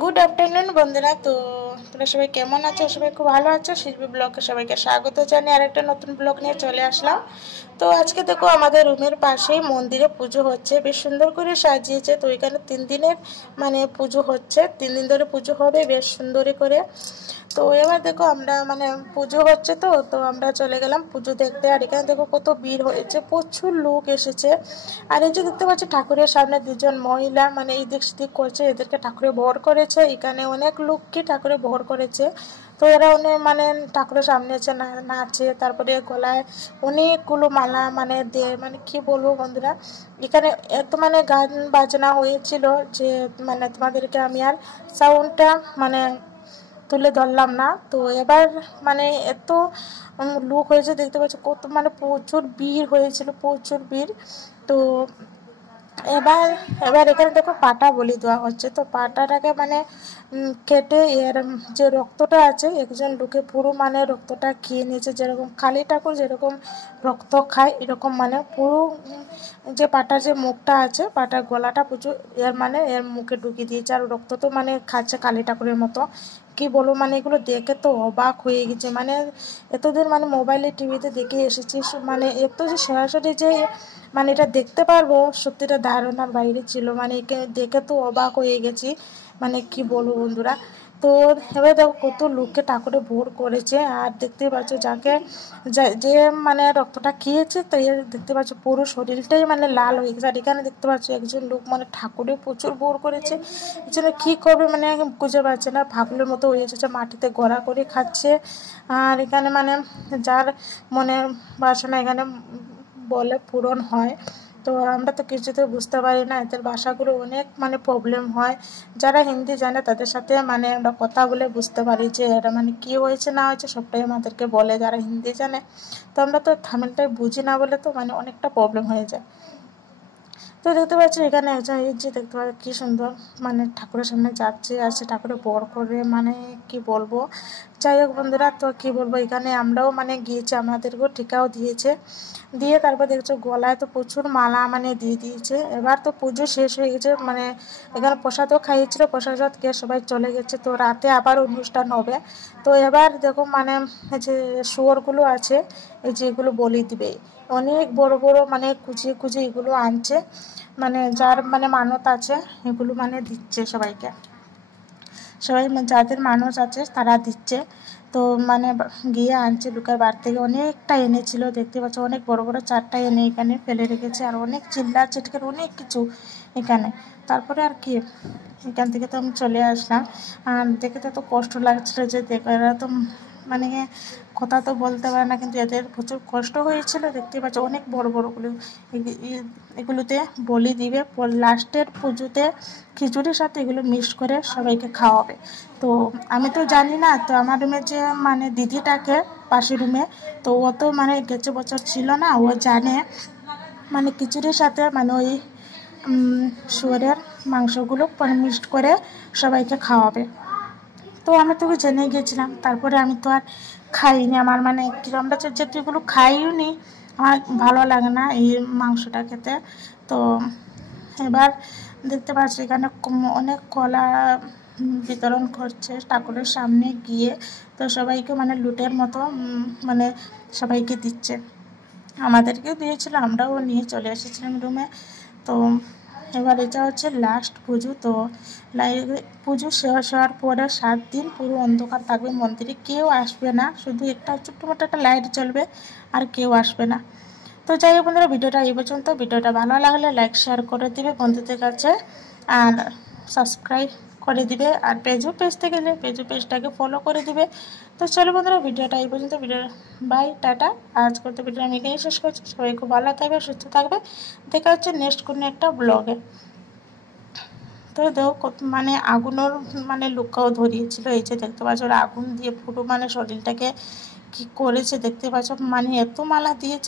Good afternoon বন্ধুরা। তো তোমরা সবাই কেমন আছো? সবাই খুব ভালো আছো? শিল্পী ব্লগে সবাইকে স্বাগত জানিয়ে আরেকটা নতুন ব্লগ নিয়ে চলে আসলাম। তো আজকে দেখো আমাদের রুমের পাশেই মন্দিরে পুজো হচ্ছে, বেশ সুন্দর করে সাজিয়েছে। তো এখানে 3 দিনের মানে পুজো হচ্ছে, 3 দিন ধরে পুজো হবে বেশ সুন্দর করে। তো এবার দেখো আমরা মানে পুজো হচ্ছে, তো তো আমরা চলে গেলাম পুজো দেখতে। আর এখানে দেখো কত ভিড় হয়েছে, প্রচুর লোক এসেছে। আর এই যে দেখতে পাচ্ছি ঠাকুরের সামনে দুজন মহিলা মানে এদিক সেদিক করছে, এদেরকে ঠাকুরে বর করেছে। এখানে অনেক লোককে ঠাকুরে বর করেছে। তো এরা অনেক মানে ঠাকুরের সামনে এসে নাচে, তারপরে গলায় অনেকগুলো মালা মানে দেয়। মানে কি বলবো বন্ধুরা, এখানে এত মানে গান বাজনা হয়েছিল যে মানে তোমাদেরকে আমি আর সাউন্ডটা মানে তুলে ধরলাম না। তো এবার মানে এত লোক হয়েছে, দেখতে পাচ্ছ কত মানে প্রচুর ভিড় হয়েছিল, প্রচুর ভিড়। তো এবার এবার এখানে দেখো পাটা বলি দেওয়া হচ্ছে। তো পাটাটাকে মানে কেটে এর যে রক্তটা আছে, একজন লোকে পুরো মানে রক্তটা খেয়ে নিয়েছে। যেরকম কালী ঠাকুর যেরকম রক্ত খায়, এরকম মানে পুরো যে পাটার যে মুখটা আছে, পাটার গলাটা প্রচুর এর মানে এর মুখে ঢুকিয়ে দিয়েছে। আর রক্ত তো মানে খাচ্ছে কালী ঠাকুরের মতো। কি বলবো, মানে এগুলো দেখে তো অবাক হয়ে গেছে। মানে এতদিন মানে মোবাইলে টিভিতে দেখে এসেছি, মানে এত যে সরাসরি যে মানে এটা দেখতে পারবো সত্যিটা ধারণার বাইরে ছিল। মানে একে দেখে তো অবাক হয়ে গেছি, মানে কি বলবো বন্ধুরা। তো এবার দেখো কত লোককে ঠাকুরে ভোর করেছে। আর দেখতে পাচ্ছ যাকে যে মানে রক্তটা খেয়েছে, তো এর দেখতে পাচ্ছ পুরো শরীরটাই মানে লাল হয়ে গেছে। আর এখানে দেখতে পাচ্ছ একজন লোক মানে ঠাকুরে প্রচুর ভোর করেছে, এই জন্য কী করবে মানে খুঁজে পাচ্ছে না, ভাবলের মতো হয়ে এসেছে, মাটিতে গড়া করে খাচ্ছে। আর এখানে মানে যার মনে বাসনা এখানে বলে পূরণ হয়। তো আমরা তো কিছুতে বুঝতে পারি না, এদের ভাষাগুলো অনেক মানে প্রবলেম হয়। যারা হিন্দি জানে তাদের সাথে মানে আমরা কথা বলে বুঝতে পারি যে এটা মানে কী হয়েছে না হয়েছে, সবটাই আমাদেরকে বলে যারা হিন্দি জানে। তো আমরা তো তামিলটাই বুঝি না বলে তো মানে অনেকটা প্রবলেম হয়ে যায়। তো দেখতে পাচ্ছি এখানে একজন এই যে দেখতে পাচ্ছি কী সুন্দর মানে ঠাকুরের সামনে যাচ্ছে, আর সে ঠাকুরের বর করে মানে কি বলবো। যাই হোক বন্ধুরা, তো কী বলবো, এখানে আমরাও মানে গিয়েছি, আমাদেরকেও টিকাও দিয়েছে। দিয়ে তারপর দেখছো গলায় তো প্রচুর মালা মানে দিয়ে দিয়েছে। এবার তো পুজো শেষ হয়ে গেছে, মানে এখানে প্রসাদও খাইয়েছিল, প্রসাদ খেয়ে সবাই চলে গেছে। তো রাতে আবার অনুষ্ঠান হবে। তো এবার দেখো মানে যে শুয়োরগুলো আছে, এই যে এগুলো বলি দিবে, অনেক বড় বড় মানে কুচিয়ে কুচিয়ে এগুলো আনছে, মানে যার মানে মানত আছে এগুলো মানে দিচ্ছে সবাইকে। সবাই যাদের মানুষ আছে তারা দিচ্ছে। তো মানে গিয়ে আনছে লোকের বাড়ি থেকে, অনেকটা এনেছিল। দেখতে পাচ্ছ অনেক বড় বড় 4টা এনে এখানে ফেলে রেখেছে। আর অনেক চিল্লা চিটকের অনেক কিছু এখানে। তারপরে আর কি এখান থেকে তো আমি চলে আসলাম। আর দেখে তো এত কষ্ট লাগছিলো যে দেখো এরা তো মানে কথা তো বলতে পারে না, কিন্তু এদের প্রচুর কষ্ট হয়েছিল। দেখতে পাচ্ছ অনেক বড় বড়গুলো এগুলোতে বলি দিবে। লাস্টের পুজোতে খিচুড়ির সাথে এগুলো মিক্স করে সবাইকে খাওয়াবে। তো আমি তো জানি না, তো আমার রুমে যে মানে দিদিটাকে পাশের রুমে, তো ও তো মানে গেছে বছর ছিল না, ও জানে মানে খিচুড়ির সাথে মানে ওই শুয়োরের মাংসগুলো মানে মিক্সড করে সবাইকে খাওয়াবে। তো আমি তোকে জেনে গিয়েছিলাম, তারপরে আমি তো আর খাইনি। আমার মানে আমরা যেগুলো খাইও নি, আমার ভালো লাগে না এই মাংসটা খেতে। তো এবার দেখতে পাচ্ছি এখানে অনেক কলা বিতরণ করছে ঠাকুরের সামনে গিয়ে। তো সবাইকে মানে লুটের মতো মানে সবাইকে দিচ্ছে, আমাদেরকেও দিয়েছিল, আমরাও নিয়ে চলে এসেছিলাম রুমে। তো এবার এটা হচ্ছে লাস্ট পুজো। তো পুজো শেষ হওয়ার পরে 7 দিন পুরো অন্ধকার থাকবে মন্দিরে, কেউ আসবে না, শুধু একটা ছোট্ট একটা লাইট জ্বলবে, আর কেউ আসবে না। তো যাই হোক বন্ধুরা, ভিডিওটা এই পর্যন্ত। ভিডিওটা ভালো লাগলে লাইক শেয়ার করে দিবে বন্ধুদের কাছে, আর সাবস্ক্রাইব করে দিবে। আর পেজতে গেলে পেজটাকে ফলো করে দিবে। তো চলো বন্ধুরা, ভিডিওটা এই পর্যন্ত। Video by, tata. আজ করতে ভিডিও আমি এখানেই শেষ করছি। সবাই খুব ভালো থাকবে, সুস্থ থাকবে। দেখা হচ্ছে নেক্সট কোনো একটা ব্লগে। তো দেখো মানে আগুনের মানে লুকাও ধরিয়েছিল, এই যে দেখতে পাচ্ছ আগুন দিয়ে পুরো মানে শরীরটাকে কি করেছে দেখতে পাচ্ছ, মানে এত মালা দিয়েছে।